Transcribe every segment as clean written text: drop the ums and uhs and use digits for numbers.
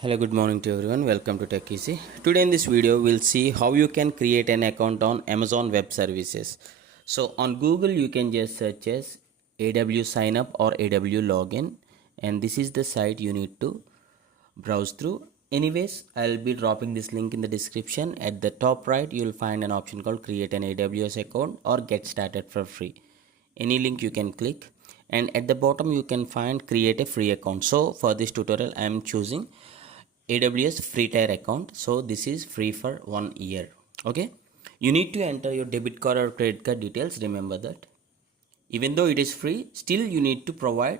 Hello, good morning to everyone. Welcome to Tech Easy. Today in this video, we'll see how you can create an account on Amazon Web Services. So on Google, you can just search as AWS signup or AWS login, and this is the site you need to browse through. Anyways, I'll be dropping this link in the description. At the top right, you'll find an option called create an AWS account or get started for free. Any link you can click, and at the bottom you can find create a free account. So for this tutorial, I am choosing AWS free tier account. So this is free for 1 year. Okay, you need to enter your debit card or credit card details. Remember that even though it is free, still you need to provide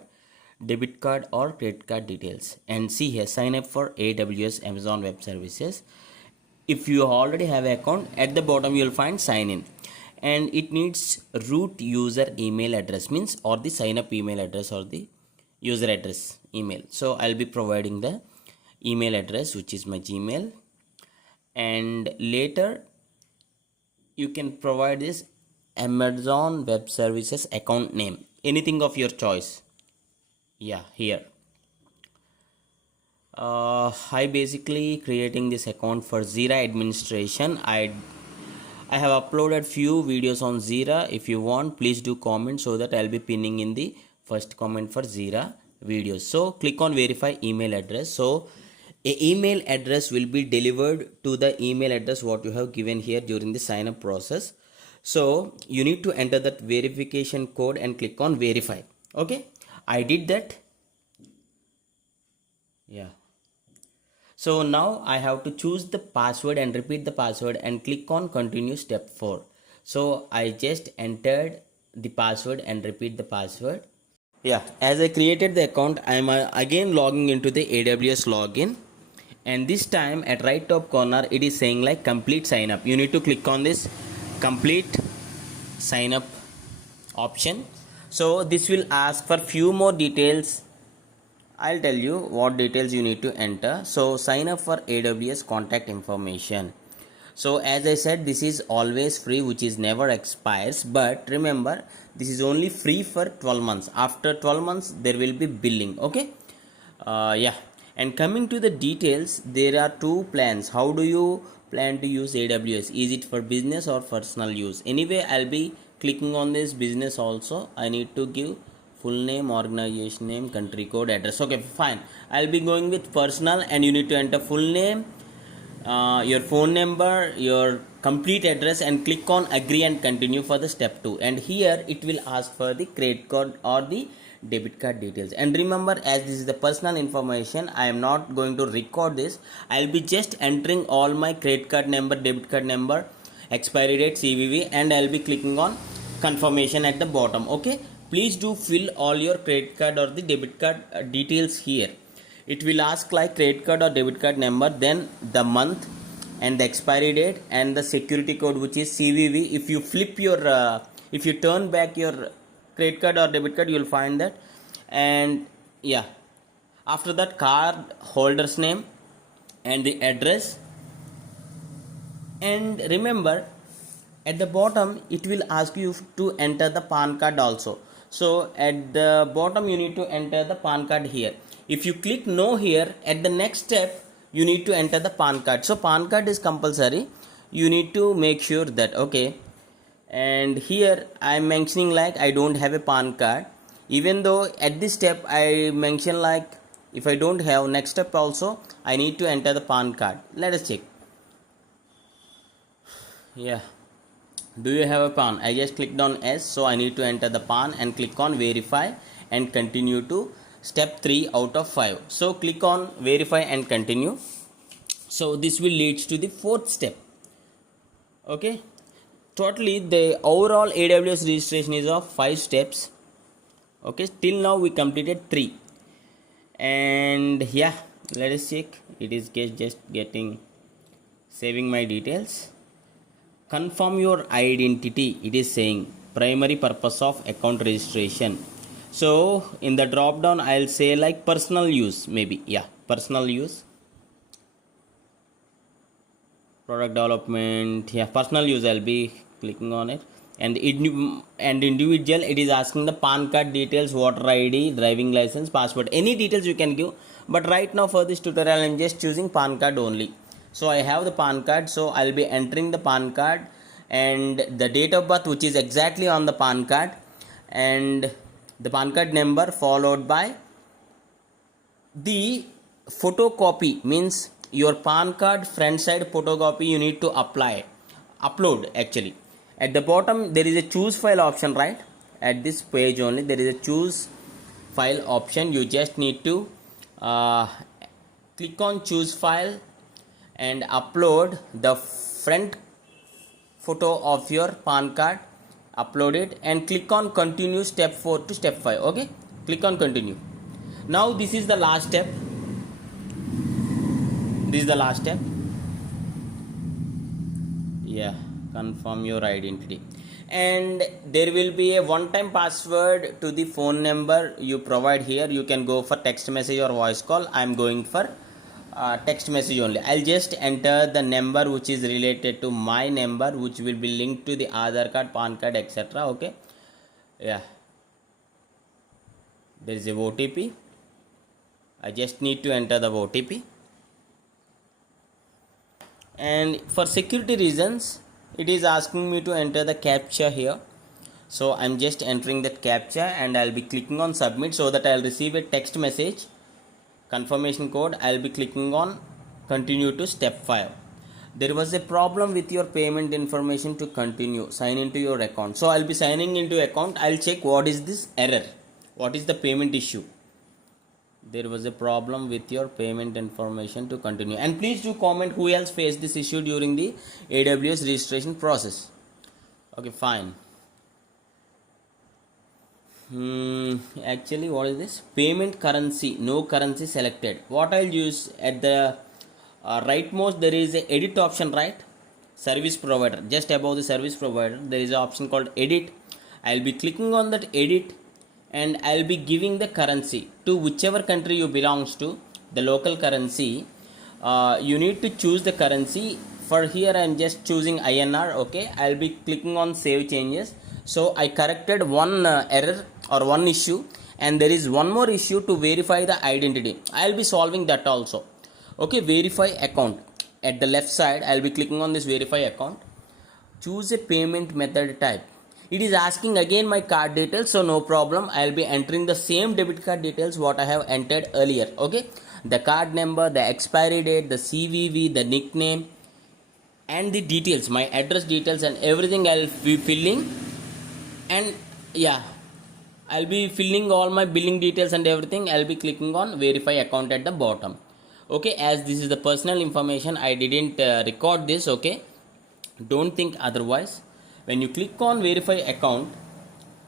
debit card or credit card details. And see here, sign up for AWS Amazon Web Services. If you already have an account, at the bottom you'll find sign in, and it needs root user email address, means or the sign up email address or the user address email. So I'll be providing the email address, which is my Gmail, and later you can provide this Amazon Web Services account name, anything of your choice. Yeah, here I basically creating this account for Zira administration. I have uploaded few videos on Zira. If you want, please do comment, so that I'll be pinning in the first comment for Zira videos. So click on verify email address. So a email address will be delivered to the email address what you have given here during the sign up process. So you need to enter that verification code and click on verify. Okay, I did that. Yeah, so now I have to choose the password and repeat the password and click on continue step 4. So I just entered the password and repeat the password. Yeah, as I created the account, I am again logging into the AWS login, and this time at right top corner it is saying like complete sign up. You need to click on this complete sign up option. So this will ask for few more details. I'll tell you what details you need to enter. So sign up for AWS contact information. So as I said, this is always free, which is never expires, but remember this is only free for 12 months. After 12 months there will be billing. Okay, yeah. And coming to the details, there are two plans. How do you plan to use AWS? Is it for business or personal use? Anyway, I'll be clicking on this business also. I need to give full name, organization name, country code, address. Okay, fine. I'll be going with personal, and you need to enter full name, your phone number, your complete address, and click on agree and continue for the step 2. And here it will ask for the credit card or the debit card details. And remember, as this is the personal information, I am not going to record this. I'll be just entering all my credit card number, debit card number, expiry date, CVV, and I'll be clicking on confirmation at the bottom. Okay, please do fill all your credit card or the debit card details here. It will ask like credit card or debit card number, then the month and the expiry date and the security code, which is CVV. If you flip your if you turn back your credit card or debit card, you will find that. And yeah, after that, card holder's name and the address. And remember, at the bottom it will ask you to enter the PAN card also. So at the bottom you need to enter the PAN card here. If you click no here, at the next step you need to enter the PAN card. So PAN card is compulsory. You need to make sure that. Okay, and here I am mentioning like I don't have a PAN card, even though at this step I mention like if I don't have, next step also I need to enter the PAN card. Let us check. Yeah, do you have a PAN? I just clicked on S, so I need to enter the PAN and click on verify and continue to step 3 out of 5. So click on verify and continue. So this will lead to the 4th step. Okay, totally the overall AWS registration is of 5 steps. Okay, till now we completed 3. And yeah, let us check. It is just getting saving my details. Confirm your identity. It is saying primary purpose of account registration. So in the drop down I'll say like personal use, maybe. Yeah, personal use. Product development. Yeah, personal use, I'll be clicking on it. and individual, it is asking the PAN card details, voter ID, driving license, passport, any details you can give. But right now for this tutorial I'm just choosing PAN card only. So I have the PAN card, so I'll be entering the PAN card and the date of birth which is exactly on the PAN card, and the PAN card number followed by the photocopy, means your PAN card front side photocopy you need to upload actually. At the bottom there is a choose file option, right? At this page only there is a choose file option. You just need to click on choose file and upload the front photo of your PAN card, upload it and click on continue step 4 to step 5. Okay, click on continue. Now this is the last step. This is the last step. Yeah, confirm your identity, and there will be a one-time password to the phone number you provide here. You can go for text message or voice call. I'm going for text message only. I'll just enter the number which is related to my number, which will be linked to the Aadhaar card, PAN card, etc. Okay, yeah, there is a OTP. I just need to enter the OTP, and for security reasons it is asking me to enter the captcha here. So I'm just entering that captcha and I'll be clicking on submit, so that I'll receive a text message confirmation code. I'll be clicking on continue to step 5. There was a problem with your payment information to continue, sign into your account. So I'll be signing into account. I'll check what is this error, what is the payment issue. There was a problem with your payment information to continue, and please do comment who else faced this issue during the AWS registration process. Okay, fine. Actually, what is this? Payment currency, no currency selected. What I'll use, at the rightmost there is a edit option, right? Service provider, just above the service provider there is an option called edit. I'll be clicking on that edit and I'll be giving the currency to whichever country you belongs to, the local currency. You need to choose the currency. For here I'm just choosing INR. Okay, I'll be clicking on save changes. So I corrected one error or one issue, and there is one more issue to verify the identity. I'll be solving that also. Okay, verify account. At the left side I'll be clicking on this verify account. Choose a payment method type. It is asking again my card details, so no problem. I'll be entering the same debit card details what I have entered earlier. Okay, the card number, the expiry date, the CVV, the nickname, and the details, my address details and everything I'll be filling. And yeah, I'll be filling all my billing details and everything. I'll be clicking on verify account at the bottom. Okay, as this is the personal information, I didn't record this. Okay, don't think otherwise. When you click on verify account,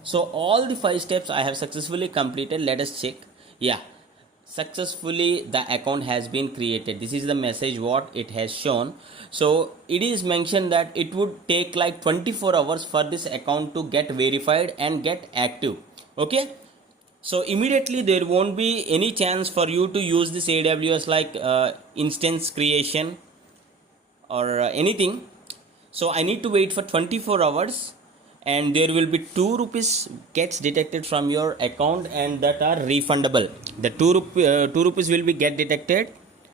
so all the 5 steps I have successfully completed. Let us check. Yeah, successfully the account has been created. This is the message what it has shown. So it is mentioned that it would take like 24 hours for this account to get verified and get active. Okay, so immediately there won't be any chance for you to use this AWS like instance creation or anything. So I need to wait for 24 hours and there will be 2 rupees gets deducted from your account, and that are refundable. The 2 rupees will be get deducted